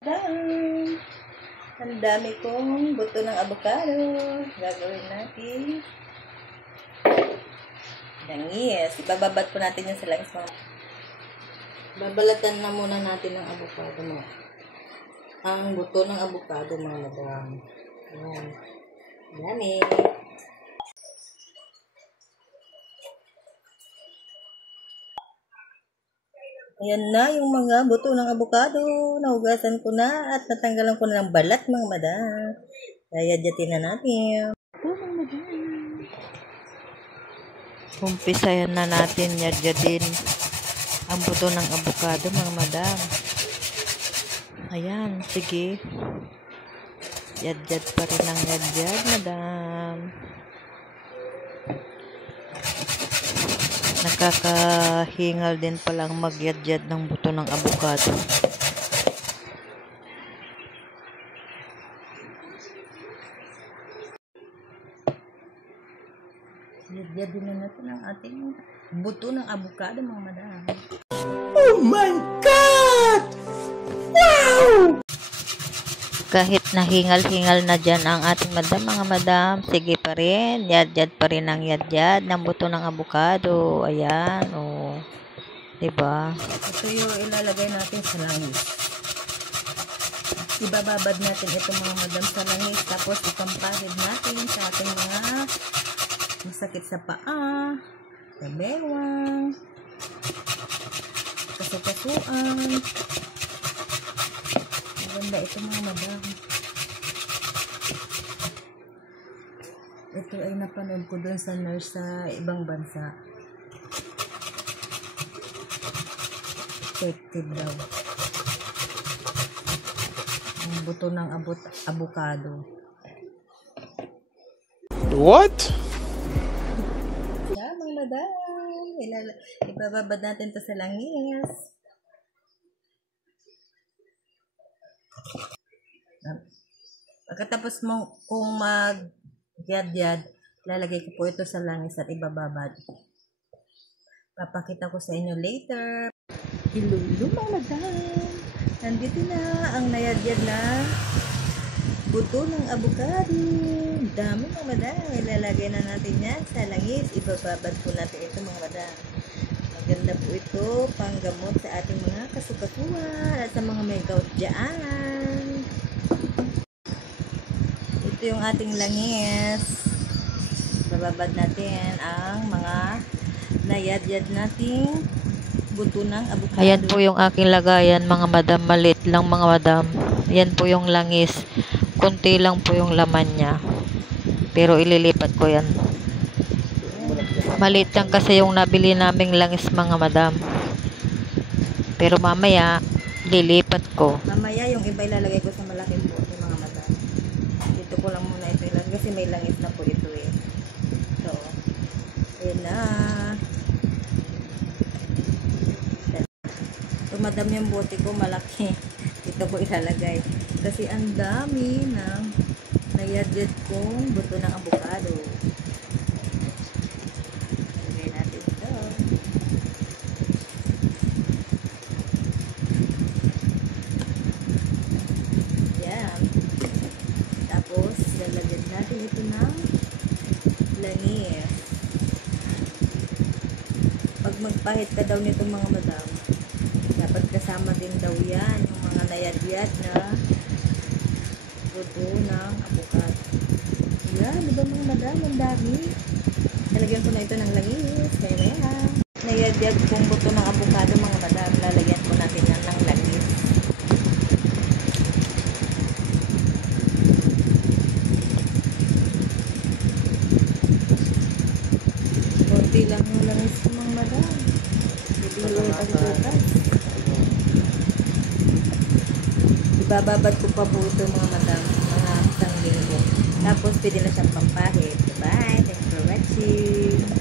Dahil ang dami kong buto ng avocado. Gagawin natin langis. Ibababat po natin yung sa langis. Babalatan na muna natin ng avocado mo. Ang buto ng avocado mga madam. Ayan. Dami. Ayan na yung mga buto ng avocado. Nahugasan ko na at natanggalan ko na ng balat mga madam. Yayadyatin na natin. Umpisayan na natin yadyadin ang buto ng avocado mga madam. Ayan, sige. Yadyad pa rin ang yadyad madam. Nakakahingal din palang magyadyad ng buto ng avocado. Yadyad din na natin ang ating buto ng avocado mga madam. Oh my God! Wow! Kahit nahingal-hingal na dyan ang ating madam, mga madam, sige pa rin, yadyad pa rin ang yadyad ng buto ng avocado. Ayan, oh. Diba? Ito yung ilalagay natin sa langis. Ibababad natin ito mga madam sa langis, tapos ipampahid natin sa ating mga masakit sa paa, sa bewang, kasukasuan. Maganda ito mga madam. Ito ay napanood ko doon sa nurse sa ibang bansa. Effective daw. Ang buto ng avocado. What? Yeah, mga madam. Ibababad natin to sa langis. Pagkatapos mo kung mag-yadyad, lalagay ko po ito sa langis at ibababad. Papakita ko sa inyo later. Hello mga madam. Nandito na ang nayadyad na buto ng avocado. Dami mga madam. Ilalagay na natin yan sa langis. Ibababad po natin ito mga madam. Maganda po ito panggamot sa ating mga kasukasuan at sa mga may gout dyan. Ito yung ating langis. Bababad natin ang mga nayadyad nating buto ng avocado. Ayan po yung aking lagayan mga madam. Malit lang mga madam. Ayan po yung langis. Kunti lang po yung laman niya. Pero ililipat ko yan. Maliit lang kasi yung nabili naming langis mga madam. Pero mamaya, lilipat ko. Mamaya yung iba ilalagay ko sa malaking bote mga madam. Dito ko lang muna ito ilalagay kasi may langis na po ito eh. So, yun na. So madam yung bote ko malaki. Dito ko ilalagay. Kasi ang dami ng nayadyad kong buto ng avocado. Tapos, lalagyan natin ito ng langis. Pag magpahit ka daw nito mga madam, dapat kasama din daw yan, yung mga nayadyad na buto ng avocado. Yan, diba mga madam, ang dami. Lalagyan ko na ito ng langis. Kaya nayadyad kong buto ng avocado mga madam, lalagyan ko natin yan ng langis. Kunti lang yung langis ko mga madam. Bibili ko pagbukas. Ibababad ko pa po ito mga madam. Mga isang linggo. Tapos pwede na siyang pampahid. Bye! Thanks for watching!